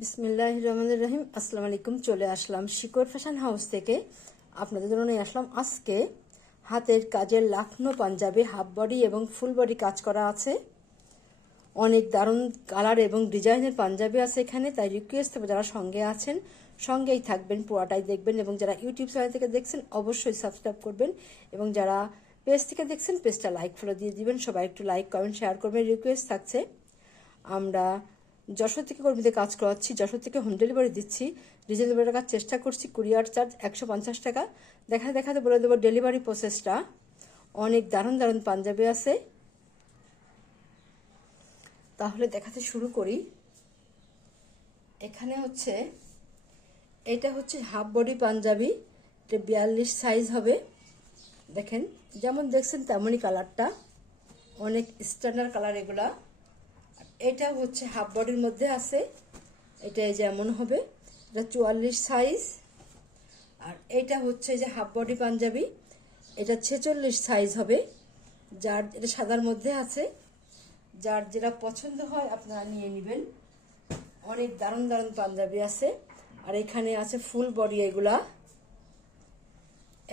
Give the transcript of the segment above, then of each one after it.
বিসমিল্লাহির রহমানির রহিম। আসসালামু আলাইকুম। চলে আসলাম শিকর ফ্যাশন হাউস থেকে। আপনাদের জন্য নিয়ে আসলাম আজকে হাতের কাজের লাখনো পাঞ্জাবি, হাফ বডি এবং ফুল বডি কাজ করা আছে। অনেক দারুণ কালার এবং ডিজাইনের পাঞ্জাবি আছে এখানে। তাই রিকোয়েস্ট হবে যারা সঙ্গে আছেন সঙ্গেই থাকবেন, পুরাটাই দেখবেন। এবং যারা ইউটিউব চ্যানেল থেকে দেখছেন অবশ্যই সাবস্ক্রাইব করবেন, এবং যারা পেজ থেকে দেখছেন পেজটা লাইক ফলো দিয়ে দিবেন। সবাই একটু লাইক কমেন্ট শেয়ার করবেন, রিকোয়েস্ট থাকছে। আমরা যশোর থেকে কর্মীদের কাজ করাচ্ছি, যশোর থেকে হোম ডেলিভারি দিচ্ছি। রিজনেবল টাকার চেষ্টা করছি। কুরিয়ার চার্জ 150 টাকা। দেখাতে বলে দেবো ডেলিভারি প্রসেসটা। অনেক দারুণ দারুণ পাঞ্জাবি আছে, তাহলে দেখাতে শুরু করি। এখানে এটা হচ্ছে হাফ বডি পাঞ্জাবি, এটা 42 সাইজ হবে। দেখেন যেমন দেখছেন তেমনই কালারটা, অনেক স্ট্যান্ডার্ড কালার এগুলা। এটা হচ্ছে হাফ বডির মধ্যে আছে, এটা যেমন হবে, এটা 44 সাইজ। আর এটা হচ্ছে যে হাফ বডি পাঞ্জাবি, এটা 46 সাইজ হবে। যার এটা সাদার মধ্যে আছে, যার যেটা পছন্দ হয় আপনারা নিয়ে নেবেন। অনেক দারুণ দারুণ পাঞ্জাবি আছে। আর এখানে আছে ফুল বডি এগুলা।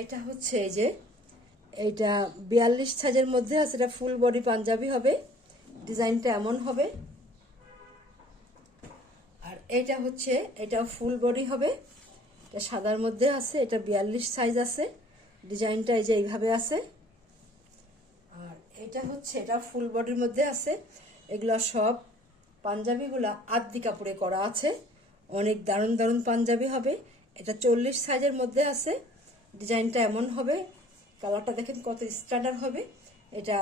এটা হচ্ছে এই যে এইটা 42 সাইজের মধ্যে আছে, এটা ফুল বডি পাঞ্জাবি হবে। ডিজাইনটা এমন হবে। আর এটা এটা ফুল বডি হবে, এটা সাদার মধ্যে আছে, এটা 42 সাইজ আছে। ডিজাইনটা এই যে এইভাবে আছে। আর এটা ফুল বডির মধ্যে আছে। এগুলো সব পাঞ্জাবিগুলা আদি কাপড়ে করা আছে। অনেক দারুণ দারুণ পাঞ্জাবি হবে। এটা 40 সাইজের মধ্যে আছে। ডিজাইনটা এমন হবে। কালারটা দেখেন কত স্ট্যান্ডার্ড হবে। এটা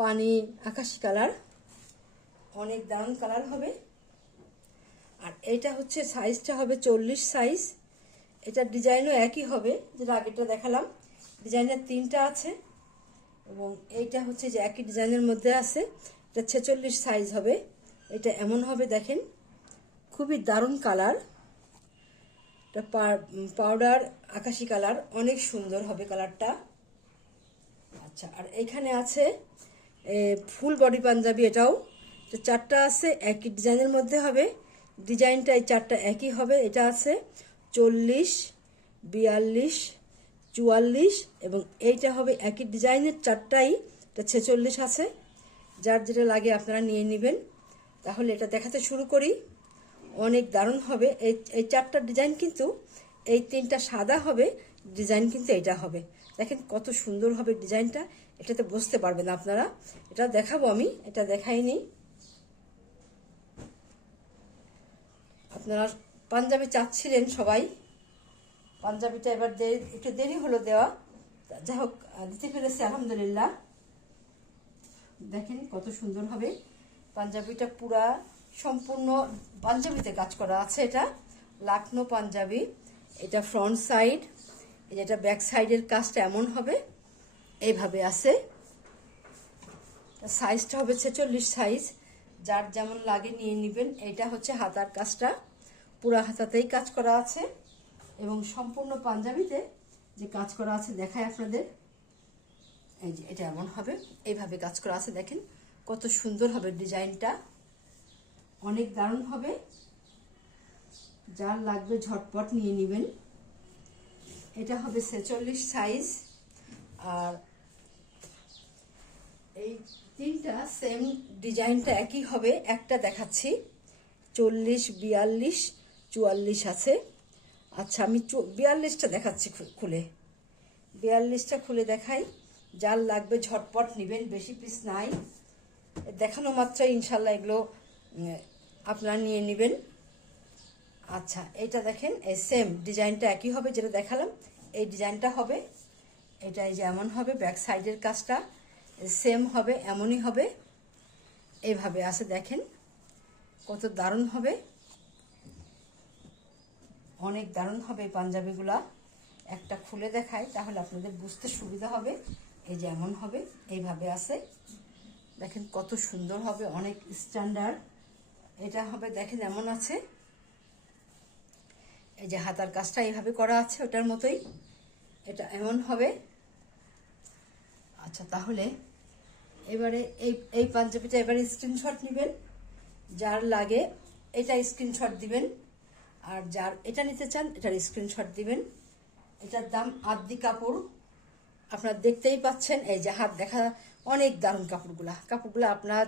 পানি আকাশি কালার, অনেক দারুণ কালার হবে। আর এটা সাইজটা হবে 40 সাইজ। এটা ডিজাইনও একই হবে, যেটা আগেরটা দেখালাম। ডিজাইনের 3টা আছে, এবং এইটা যে একই ডিজাইনের মধ্যে আছে। এটা 46 সাইজ হবে। এটা এমন হবে, দেখেন খুবই দারুণ কালার। এটা পাউডার আকাশি কালার, অনেক সুন্দর হবে কালারটা। আচ্ছা, আর এখানে আছে ফুল বডি পাঞ্জাবি। এটাও 4টা আছে, একই ডিজাইনের মধ্যে হবে। ডিজাইনটা এই 4টা একই হবে। এটা আছে 40, 42, 44, এবং এইটা হবে একই ডিজাইনের 4টাই। এটা 46 আছে। যার যেটা লাগে আপনারা নিয়ে নেবেন। তাহলে এটা দেখাতে শুরু করি। অনেক দারুণ হবে। এই 4টা ডিজাইন, কিন্তু এই 3টা সাদা হবে, ডিজাইন কিন্তু এটা হবে। দেখেন কত সুন্দর হবে ডিজাইনটা। এটাতে বুঝতে পারবেন আপনারা। এটা দেখাবো আমি, এটা দেখাইনি। আপনারা পাঞ্জাবি চাচ্ছিলেন সবাই, পাঞ্জাবিটা এবার একটু দেরি হলো দেওয়া, যাই হোক দিতে পেরেছি আলহামদুলিল্লাহ। দেখেন কত সুন্দর হবে পাঞ্জাবিটা। পুরা সম্পূর্ণ পাঞ্জাবিতে কাজ করা আছে। এটা লাখনো পাঞ্জাবি। এটা ফ্রন্ট সাইড, এটা ব্যাক সাইডের কাজটা এমন হবে, এইভাবে আছে। সাইজটা হবে 46 সাইজ। যার যেমন লাগে নিয়ে নেবেন। এটা হাতার কাজটা, পুরা হাতাতেই কাজ করা আছে, এবং সম্পূর্ণ পাঞ্জাবিতে যে কাজ করা আছে দেখায় আপনাদের। এই যে এটা এমন হবে, এইভাবে কাজ করা আছে। দেখেন কত সুন্দর হবে ডিজাইনটা, অনেক দারুণ হবে। যার লাগবে ঝটপট নিয়ে নেবেন। এটা হবে 46 সাইজ। আর এই 3টা সেম ডিজাইনটা একই হবে। একটা দেখাচ্ছি 40, 42, 44 আছে। আচ্ছা, আমি 42টা দেখাচ্ছি খুলে। 42টা খুলে দেখাই। যার লাগবে ঝটপট নেবেন, বেশি পিস নাই। দেখানো মাত্রই ইনশাল্লাহ এগুলো আপনারা নিয়ে নেবেন। আচ্ছা, এটা দেখেন এই সেম ডিজাইনটা একই হবে, যেটা দেখালাম এই ডিজাইনটা হবে। এটাই যেমন হবে, ব্যাক সাইডের কাজটা সেম হবে, এমনই হবে। এইভাবে আছে, দেখেন কত দারুণ হবে। অনেক দারুণ হবে এই পাঞ্জাবিগুলা। একটা খুলে দেখাই তাহলে আপনাদের বুঝতে সুবিধা হবে। এই যে এমন হবে, এইভাবে আছে। দেখেন কত সুন্দর হবে, অনেক স্ট্যান্ডার্ড এটা হবে। দেখেন এমন আছে, এই যে হাতার কাজটা এইভাবে করা আছে, ওটার মতোই এটা এমন হবে। আচ্ছা, তাহলে এবারে এই পাঞ্জাবিটা এবারে স্ক্রিনশট নেবেন। যার লাগে এটা স্ক্রিনশট দিবেন, আর যার এটা নিতে চান এটার স্ক্রিনশট দিবেন। এটার দাম আদি কাপড়, আপনারা দেখতেই পাচ্ছেন, এই যে হাত দেখা, অনেক দারুণ কাপড়গুলা আপনারা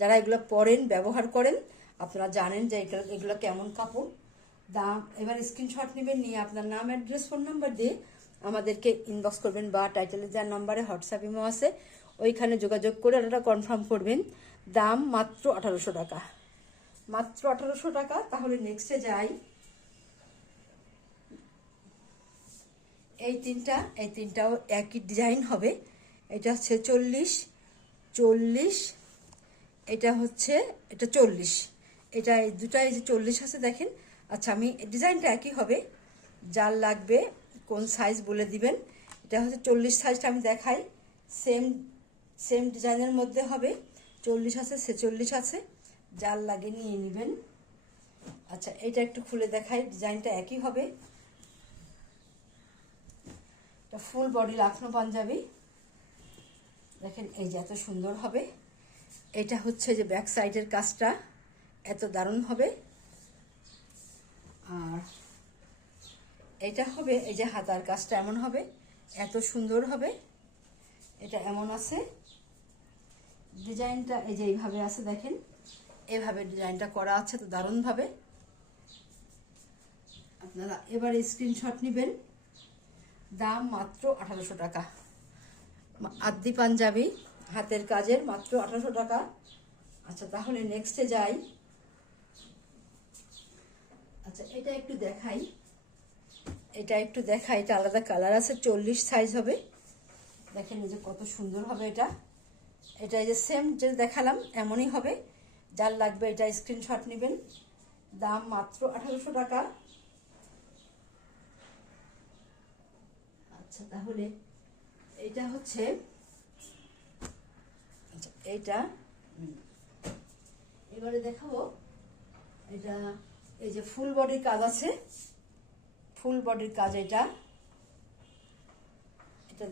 যারা এগুলো পরেন ব্যবহার করেন আপনারা জানেন যে এগুলো কেমন কাপড়। দাম এবার স্ক্রিনশট নেবেন, নিয়ে আপনার নাম, অ্যাড্রেস, ফোন নাম্বার দিয়ে আমাদেরকে ইনবক্স করবেন, বা টাইটেলে যার নাম্বারে হোয়াটসঅ্যাপ ইমো আছে ওইখানে যোগাযোগ করে ওটা কনফার্ম করবেন। দাম মাত্র 1800 টাকা, মাত্র 1800 টাকা। তাহলে নেক্সটে যাই। এই তিনটাও একই ডিজাইন হবে। এটা হচ্ছে 40, এটা হচ্ছে এটা 40, এটা এই দুটাই যে 40 আছে দেখেন। আচ্ছা, আমি ডিজাইনটা একই হবে, যার লাগবে কোন সাইজ বলে দিবেন। এটা হচ্ছে 40 সাইজটা আমি দেখাই, সেম ডিজাইনের মধ্যে হবে। 40 আছে, 46 আছে, যার লাগে নিয়ে নেবেন। আচ্ছা, এটা একটু খুলে দেখাই, ডিজাইনটা একই হবে। এটা ফুল বডি লাখনো পাঞ্জাবি, দেখেন এই যে এত সুন্দর হবে। এটা হচ্ছে যে ব্যাক সাইডের কাজটা এত দারুণ হবে। আর এটা হবে এই যে হাতার কাজটা এমন হবে, এত সুন্দর হবে। এটা এমন আছে, ডিজাইনটা এই যে এইভাবে আছে দেখেন, এভাবে ডিজাইনটা করা আছে তো দারুণভাবে। আপনারা এবার স্ক্রিনশট নেবেন। দাম মাত্র 1800 টাকা, আদি পাঞ্জাবি হাতের কাজের, মাত্র 1800 টাকা। আচ্ছা, তাহলে নেক্সটে যাই। আচ্ছা, এটা একটু দেখাই, এটা আলাদা কালার আছে, 40 সাইজ হবে। দেখেন এই যে কত সুন্দর হবে এটা। এটা এই যে সেম যে দেখালাম এমনই হবে, যার লাগবে এটা স্ক্রিনশট নেবেন। দাম মাত্র 1800 টাকা। আচ্ছা, তাহলে এটা হচ্ছে, আচ্ছা এইটা এবারে দেখাবো। এটা এই যে ফুল বডির কাজ আছে, ফুল বডির কাজ এটা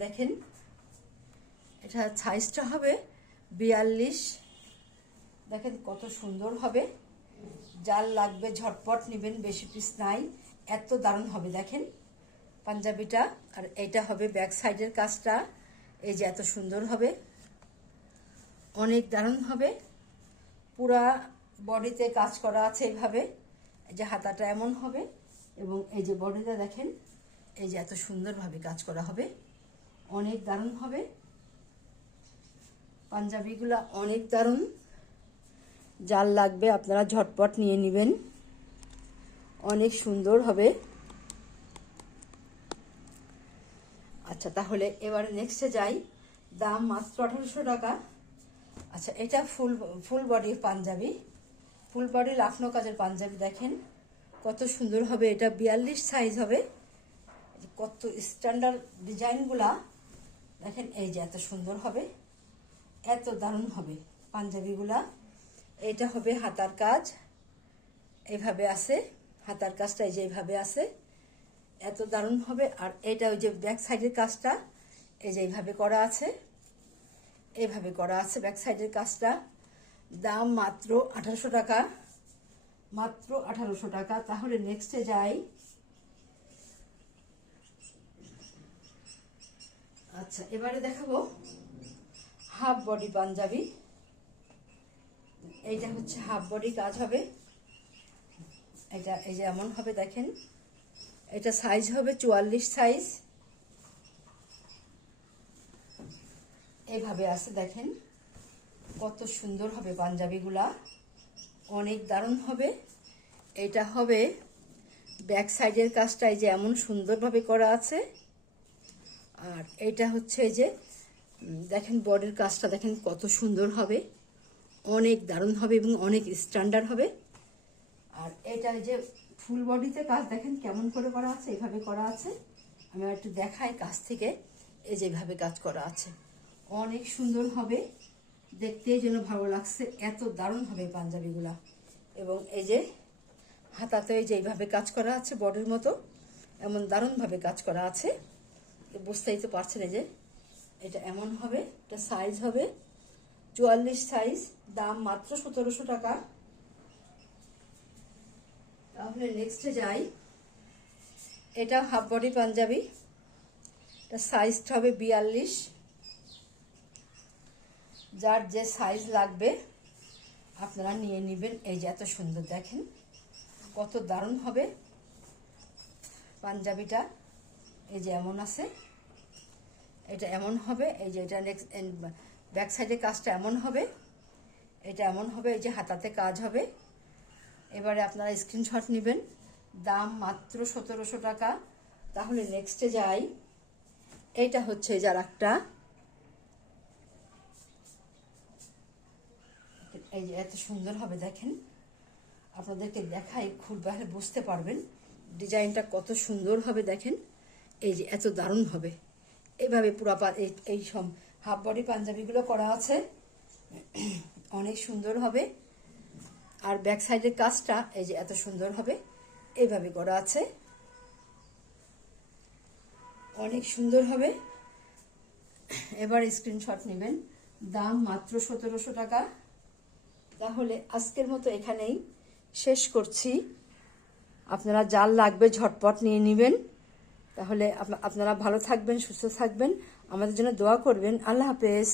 দেখেন। এটা সাইজটা হবে 42, দেখেন কত সুন্দর হবে। যার লাগবে ঝটপট নেবেন, বেশি পিস নাই, এত দারুণ হবে দেখেন পাঞ্জাবিটা। আর এইটা হবে ব্যাক সাইডের কাজটা, এই যে এত সুন্দর হবে, অনেক দারুণ হবে। পুরা বডিতে কাজ করা আছে এইভাবে, এই যে হাতাটা এমন হবে, এবং এই যে বডিটা দেখেন এই যে এত সুন্দরভাবে কাজ করা হবে, অনেক দারুণ হবে। পাঞ্জাবিগুলা অনেক দারুণ, যার লাগবে আপনারা ঝটপট নিয়ে নেবেন, অনেক সুন্দর হবে। আচ্ছা, তাহলে এবার নেক্সটে যাই। দাম মাত্র 1800 টাকা। আচ্ছা, এটা ফুল বডির পাঞ্জাবি, ফুল বডি লাখনো কাজের পাঞ্জাবি, দেখেন কত সুন্দর হবে। এটা 42 সাইজ হবে, কত স্ট্যান্ডার্ড ডিজাইনগুলা দেখেন, এই যে এত সুন্দর হবে, এত দারুণ হবে পাঞ্জাবিগুলা। এটা হবে হাতার কাজ, এইভাবে আছে, হাতার কাজটা এই যে এইভাবে আছে, এত দারুণ হবে। আর এটা ওই যে ব্যাক সাইডের কাজটা এই যে এইভাবে করা আছে, এইভাবে করা আছে ব্যাক সাইডের কাজটা। দাম মাত্র 1800 টাকা, মাত্র 1800 টাকা। তাহলে নেক্সটে যাই। আচ্ছা, এবারে দেখাবো হাফ বডি পাঞ্জাবি। এইটা হচ্ছে হাফ বডি কাজ হবে, এটা এই যে এমন হবে দেখেন। এটা সাইজ হবে 44 সাইজ, এইভাবে আছে দেখেন কত সুন্দর হবে পাঞ্জাবিগুলা, অনেক দারুণ হবে। এটা হবে ব্যাক সাইডের কাজটা এই যে এমন সুন্দরভাবে করা আছে। আর এইটা হচ্ছে এই যে দেখেন বডির কাজটা দেখেন কত সুন্দর হবে, অনেক দারুণ হবে এবং অনেক স্ট্যান্ডার্ড হবে। আর এটা যে ফুল বডিতে কাজ দেখেন কেমন করে করা আছে, এইভাবে করা আছে। আমি একটু দেখাই কাছ থেকে, এই যে এইভাবে কাজ করা আছে, অনেক সুন্দর হবে, দেখতেই যেন ভালো লাগছে, এত দারুণ হবে পাঞ্জাবিগুলা। এবং এই যে হাতাতে এই যে এইভাবে কাজ করা আছে, বডির মতো এমন দারুণভাবে কাজ করা আছে, বুঝতেই তো পারছেন। এই যে এটা এমন হবে, এটা সাইজ হবে 44 সাইজ, দাম মাত্র 1700 টাকা। তাহলে নেক্সটে যাই। এটা হাফ বডি পাঞ্জাবি, এটা সাইজটা হবে 42। যার যে সাইজ লাগবে আপনারা নিয়ে নেবেন। এই যে এত সুন্দর, দেখেন কত দারুণ হবে পাঞ্জাবিটা। এই যে এমন আছে, এটা এমন হবে। এই যে এটা নেক্সট ব্যাক সাইডে কাজটা এমন হবে, এটা এমন হবে। এই যে হাতাতে কাজ হবে। এবারে আপনারা স্ক্রিনশট নেবেন। দাম মাত্র 1700 টাকা। তাহলে নেক্সটে যাই। এইটা হচ্ছে যার একটা, এই যে এত সুন্দর হবে, দেখেন আপনাদেরকে দেখাই খুললে বুঝতে পারবেন ডিজাইনটা কত সুন্দর হবে। দেখেন এই যে এত দারুণ হবে। এইভাবে পুরো এই সব হাফ বডি পাঞ্জাবিগুলো করা আছে, অনেক সুন্দর হবে। আর ব্যাক সাইডের কাজটা এই যে এত সুন্দর হবে, এইভাবে করা আছে, অনেক সুন্দর হবে। এবার স্ক্রিনশট নেবেন। দাম মাত্র 1700 টাকা। তাহলে আজকের মতো এখানেই শেষ করছি। আপনারা যার লাগবে ঝটপট নিয়ে নেবেন। তাহলে আপনারা ভালো থাকবেন, সুস্থ থাকবেন, আমাদের জন্য দোয়া করবেন। আল্লাহ হাফেজ।